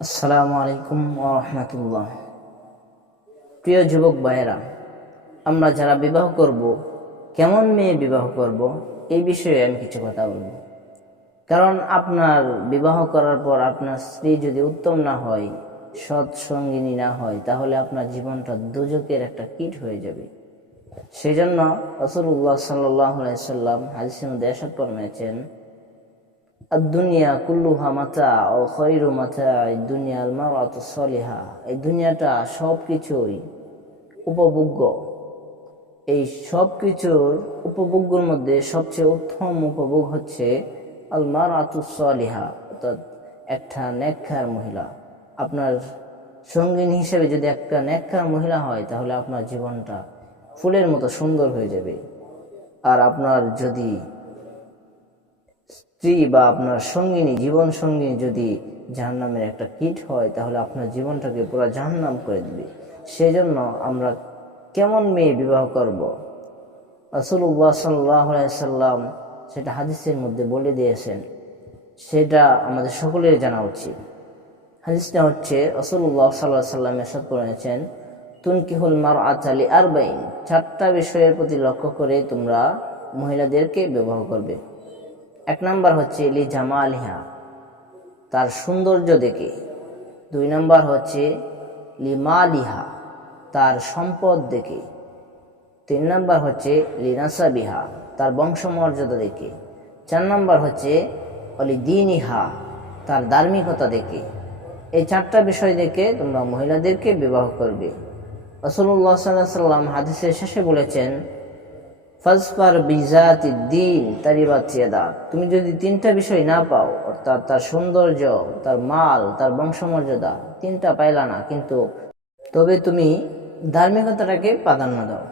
আসসালামু আলাইকুম ওয়া রাহমাতুল্লাহ। প্রিয় যুবক ভাইয়েরা, আমরা যারা বিবাহ করব, কেমন মেয়ে বিবাহ করব, এই বিষয়ে আমি কিছু কথা বলব। কারণ আপনার বিবাহ করার পর আপনার স্ত্রী যদি উত্তম না হয়, সৎ সঙ্গিনী না হয়, তাহলে আপনার জীবনটা দোজখের একটা কীট হয়ে যাবে। সেই জন্য রাসূলুল্লাহ সাল্লাল্লাহু আলাইহি সাল্লাম হাদিসের মধ্যে ইরশাদ ফরমায়েছেন, দুনিয়া কুল্লুহা মাতা ও খৈরু মাতা দুনিয়া আল মারাতু সলিহা। এই দুনিয়াটা সব কিছুই উপভোগ্য। এই সব কিছুর উপভোগ্যর মধ্যে সবচেয়ে উত্তম উপভোগ হচ্ছে আল মারাতু সলিহা, অর্থাৎ একটা নেককার মহিলা। আপনার সঙ্গিনী হিসেবে যদি একটা নেককার মহিলা হয়, তাহলে আপনার জীবনটা ফুলের মতো সুন্দর হয়ে যাবে। আর আপনার যদি স্ত্রী বা আপনার সঙ্গিনী, জীবন সঙ্গিনী যদি জাহান্নামের একটা কীট হয়, তাহলে আপনার জীবনটাকে পুরো জাহান্নাম করে দিবে। সেই জন্য আমরা কেমন মেয়ে বিবাহ করব, রাসূলুল্লাহ সাল্লাল্লাহু আলাইহি সাল্লাম সেটা হাদিসের মধ্যে বলে দিয়েছেন। সেটা আমাদের সকলের জানা উচিত। হাদিসটা হচ্ছে, রাসূলুল্লাহ সাল্লাল্লাহু আলাইহি সাল্লাম ইরশাদ করেছেন, তুনকিহুল মারআতা লিআরবাইন। 4টা বিষয়ের প্রতি লক্ষ্য করে তোমরা মহিলাদেরকে বিবাহ করবে। 1 নাম্বার হচ্ছে লি জামালিহা, তার সৌন্দর্য দেখে। 2 নাম্বার হচ্ছে লি মালিহা, তার সম্পদ দেখে। 3 নাম্বার হচ্ছে লি নাসাবিহা, তার বংশমর্যাদা দেখে। 4 নাম্বার হচ্ছে অলি দীনিহা, তার ধার্মিকতা দেখে। এই 4টা বিষয় দেখে তোমরা মহিলাদেরকে বিবাহ করবে। রাসূলুল্লাহ সাল্লাল্লাহু আলাইহি সাল্লাম হাদিসের শেষে বলেছেন, ফাজফার বিজাতি দ্বীন তারিবাত ইয়াদাক। তুমি যদি 3টা বিষয় না পাও, অর্থাৎ তার সৌন্দর্য, তার মাল, তার বংশমর্যাদা, 3টা পাইলা না, কিন্তু তবে তুমি ধার্মিকতাটাকে প্রাধান্য দাও,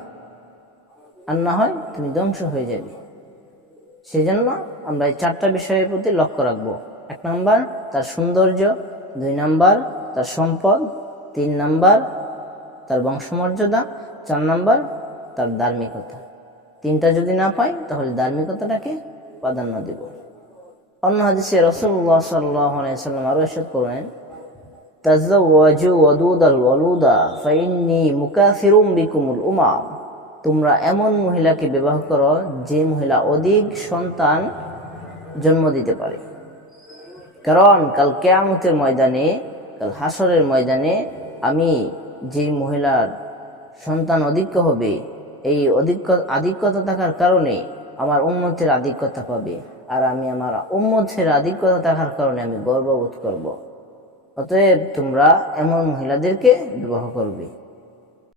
আর না হয় তুমি ধ্বংস হয়ে যাবে। সেজন্য আমরা এই 4টা বিষয়ের প্রতি লক্ষ্য রাখবো। 1 নাম্বার তার সৌন্দর্য, 2 নাম্বার তার সম্পদ, 3 নাম্বার তার বংশমর্যাদা, 4 নাম্বার তার ধার্মিকতা। 3টা যদি না পাই, তাহলে ধার্মিকতাটাকে প্রাধান্য দেব। অন্য হাদিসে রাসূলুল্লাহ সাল্লাল্লাহু আলাইহি সাল্লাম আরো ইরশাদ করেন, তাযাওয়াজু ওয়াদুদাল ওয়ালুদা ফাইন্নী মুকাসিরুম বিকুমুল উমাম। তোমরা এমন মহিলাকে বিবাহ করো যে মহিলা অধিক সন্তান জন্ম দিতে পারে। কারণ কাল কিয়ামতের ময়দানে, কাল হাসরের ময়দানে আমি যে মহিলার সন্তান অধিক্য হবে, এই আধিক্যতা থাকার কারণে আমার উম্মতের আধিক্যতা পাবে, আর আমি আমার উম্মতের আধিক্যতা থাকার কারণে আমি গর্ববোধ করব। অতএব তোমরা এমন মহিলাদেরকে বিবাহ করবে।